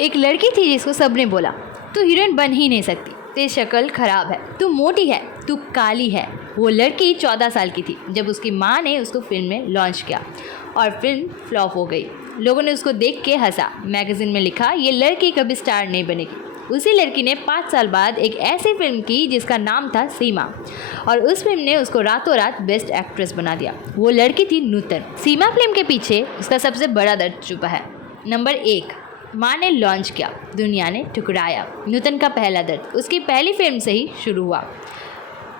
एक लड़की थी जिसको सबने बोला तू हीरोइन बन ही नहीं सकती, तेरी शक्ल खराब है, तू मोटी है, तू काली है। वो लड़की 14 साल की थी जब उसकी माँ ने उसको फिल्म में लॉन्च किया और फिल्म फ्लॉप हो गई। लोगों ने उसको देख के हंसा, मैगजीन में लिखा ये लड़की कभी स्टार नहीं बनेगी। उसी लड़की ने 5 साल बाद एक ऐसी फिल्म की जिसका नाम था सीमा, और उस फिल्म ने उसको रातों रात बेस्ट एक्ट्रेस बना दिया। वो लड़की थी नूतन। सीमा फिल्म के पीछे उसका सबसे बड़ा दर्द छुपा है। नंबर 1, माँ ने लॉन्च किया, दुनिया ने ठुकराया। नूतन का पहला दर्द उसकी पहली फिल्म से ही शुरू हुआ।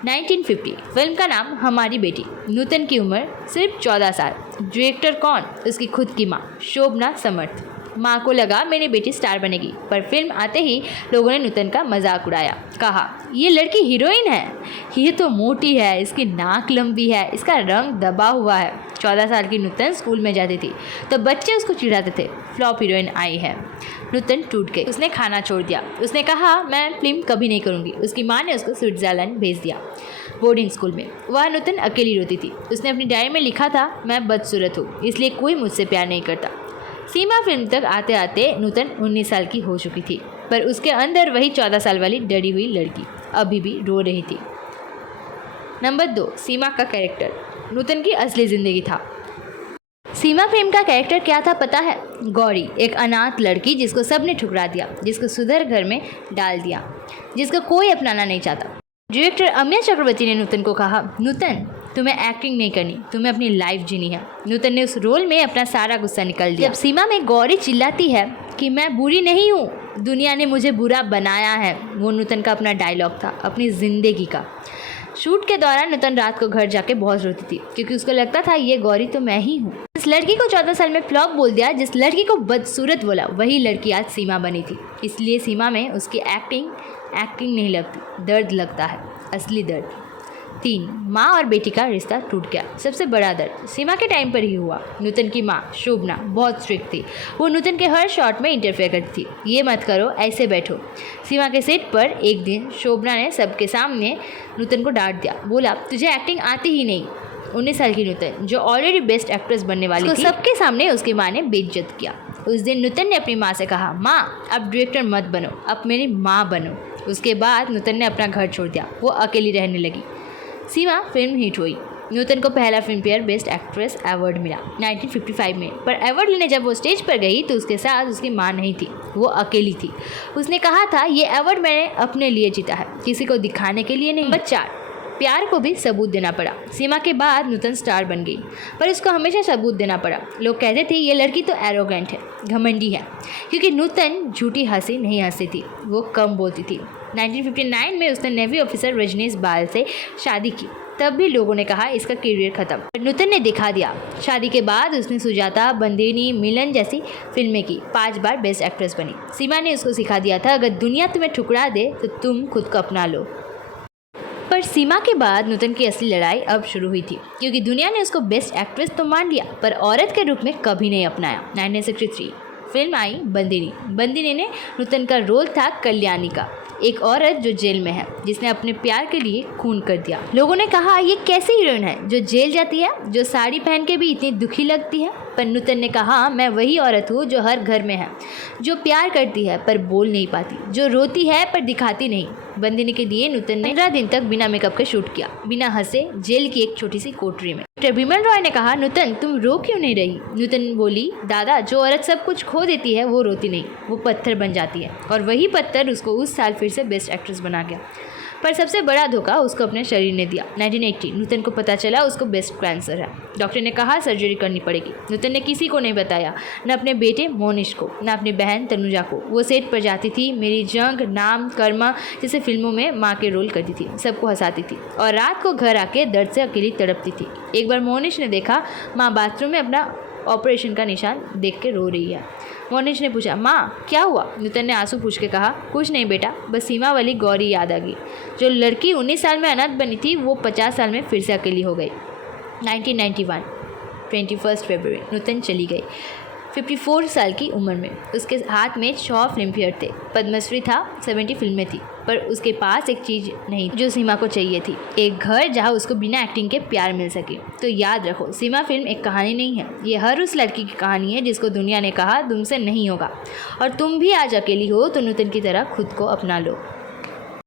1950, फिल्म का नाम हमारी बेटी। नूतन की उम्र सिर्फ 14 साल। डायरेक्टर कौन? उसकी खुद की माँ शोभना समर्थ। माँ को लगा मेरी बेटी स्टार बनेगी, पर फिल्म आते ही लोगों ने नूतन का मजाक उड़ाया। कहा ये लड़की हीरोइन है, ये तो मोटी है, इसकी नाक लंबी है, इसका रंग दबा हुआ है। 14 साल की नूतन स्कूल में जाती थी तो बच्चे उसको चिढ़ाते थे, फ्लॉप हीरोइन आई है। नूतन टूट गई, उसने खाना छोड़ दिया। उसने कहा मैं फिल्म कभी नहीं करूँगी। उसकी माँ ने उसको स्विट्ज़रलैंड भेज दिया बोर्डिंग स्कूल में। वह नूतन अकेली रोती थी। उसने अपनी डायरी में लिखा था मैं बदसूरत हूँ, इसलिए कोई मुझसे प्यार नहीं करता। सीमा फिल्म तक आते आते नूतन 19 साल की हो चुकी थी, पर उसके अंदर वही 14 साल वाली डरी हुई लड़की अभी भी रो रही थी। नंबर 2, सीमा का कैरेक्टर नूतन की असली ज़िंदगी था। सीमा फिल्म का कैरेक्टर क्या था पता है? गौरी, एक अनाथ लड़की जिसको सबने ठुकरा दिया, जिसको सुधर घर में डाल दिया, जिसको कोई अपनाना नहीं चाहता। डायरेक्टर अमिया चक्रवर्ती ने नूतन को कहा नूतन तुम्हें एक्टिंग नहीं करनी, तुम्हें अपनी लाइफ जीनी है। नूतन ने उस रोल में अपना सारा गुस्सा निकल दिया। जब सीमा में गौरी चिल्लाती है कि मैं बुरी नहीं हूँ, दुनिया ने मुझे बुरा बनाया है, वो नूतन का अपना डायलॉग था, अपनी ज़िंदगी का। शूट के दौरान नूतन रात को घर जाके बहुत रोती थी, क्योंकि उसको लगता था ये गौरी तो मैं ही हूँ। जिस लड़की को 14 साल में फ्लॉप बोल दिया, जिस लड़की को बदसूरत बोला, वही लड़की आज सीमा बनी थी। इसलिए सीमा में उसकी एक्टिंग नहीं लगती, दर्द लगता है, असली दर्द। 3, माँ और बेटी का रिश्ता टूट गया। सबसे बड़ा दर्द सीमा के टाइम पर ही हुआ। नूतन की माँ शोभना बहुत स्ट्रिक्ट थी। वो नूतन के हर शॉट में इंटरफेयर करती थी, ये मत करो, ऐसे बैठो। सीमा के सेट पर एक दिन शोभना ने सबके सामने नूतन को डांट दिया, बोला तुझे एक्टिंग आती ही नहीं। 19 साल की नूतन जो ऑलरेडी बेस्ट एक्ट्रेस बनने वाली थी, सबके सामने उसकी माँ ने बेइज्जत किया। उस दिन नूतन ने अपनी माँ से कहा माँ अब डायरेक्टर मत बनो, अब मेरी माँ बनो। उसके बाद नूतन ने अपना घर छोड़ दिया, वो अकेली रहने लगी। सीमा फिल्म हिट हुई। नूतन को पहला film fair best actress award मिला 1955 में, पर अवार्ड लेने जब वो स्टेज पर गई तो उसके साथ उसकी माँ नहीं थी, वो अकेली थी। उसने कहा था ये अवार्ड मैंने अपने लिए जीता है, किसी को दिखाने के लिए नहीं। नंबर 4, प्यार को भी सबूत देना पड़ा। सीमा के बाद नूतन स्टार बन गई, पर उसको हमेशा सबूत देना पड़ा। लोग कहते थे ये लड़की तो एरोगेंट है, घमंडी है, क्योंकि नूतन झूठी हंसी नहीं हंसती थी, वो कम बोलती थी। 1959 में उसने नेवी ऑफिसर रजनीश बाल से शादी की, तब भी लोगों ने कहा इसका करियर खत्म। नूतन ने दिखा दिया। शादी के बाद उसने सुजाता, बंदिनी, मिलन जैसी फिल्में की, 5 बार बेस्ट एक्ट्रेस बनी। सीमा ने उसको सिखा दिया था अगर दुनिया तुम्हें ठुकरा दे तो तुम खुद को अपना लो। पर सीमा के बाद नूतन की असली लड़ाई अब शुरू हुई थी, क्योंकि दुनिया ने उसको बेस्ट एक्ट्रेस तो मान लिया, पर औरत के रूप में कभी नहीं अपनाया। 1963 फिल्म आई बंदिनी। बंदिनी ने नूतन का रोल था कल्याणी का, एक औरत जो जेल में है, जिसने अपने प्यार के लिए खून कर दिया। लोगों ने कहा ये कैसी हीरोइन है जो जेल जाती है, जो साड़ी पहन के भी इतनी दुखी लगती है। पर नूतन ने कहा मैं वही औरत हूँ जो हर घर में है, जो प्यार करती है पर बोल नहीं पाती, जो रोती है पर दिखाती नहीं। बंदिनी के लिए नूतन ने 15 दिन तक बिना मेकअप के शूट किया, बिना हंसे, जेल की एक छोटी सी कोठरी में। बिमल रॉय ने कहा नूतन तुम रो क्यों नहीं रही? नूतन बोली दादा जो औरत सब कुछ खो देती है वो रोती नहीं, वो पत्थर बन जाती है। और वही पत्थर उसको उस साल फिर से बेस्ट एक्ट्रेस बना गया। पर सबसे बड़ा धोखा उसको अपने शरीर ने दिया। 1980 नूतन को पता चला उसको ब्रेस्ट कैंसर है। डॉक्टर ने कहा सर्जरी करनी पड़ेगी। नूतन ने किसी को नहीं बताया, न अपने बेटे मोनिश को, न अपनी बहन तनुजा को। वो सेट पर जाती थी, मेरी जंग, नाम, कर्मा जैसे फिल्मों में माँ के रोल करती थी, सबको हंसाती थी और रात को घर आके दर्द से अकेली तड़पती थी। एक बार मोनिश ने देखा माँ बाथरूम में अपना ऑपरेशन का निशान देख के रो रही है। मोनिश ने पूछा माँ क्या हुआ? नूतन ने आंसू पूछ के कहा कुछ नहीं बेटा, बस सीमा वाली गौरी याद आ गई। जो लड़की 19 साल में अनाथ बनी थी वो 50 साल में फिर से अकेली हो गई। 1991 21 फरवरी नूतन चली गई। 54 साल की उम्र में। उसके हाथ में 6 फिल्मफेयर थे, पद्मश्री था, 70 फिल्में थी, पर उसके पास एक चीज़ नहीं जो सीमा को चाहिए थी, एक घर जहां उसको बिना एक्टिंग के प्यार मिल सके। तो याद रखो, सीमा फिल्म एक कहानी नहीं है, ये हर उस लड़की की कहानी है जिसको दुनिया ने कहा तुमसे नहीं होगा। और तुम भी आज अकेली हो तो नूतन की तरह खुद को अपना लो।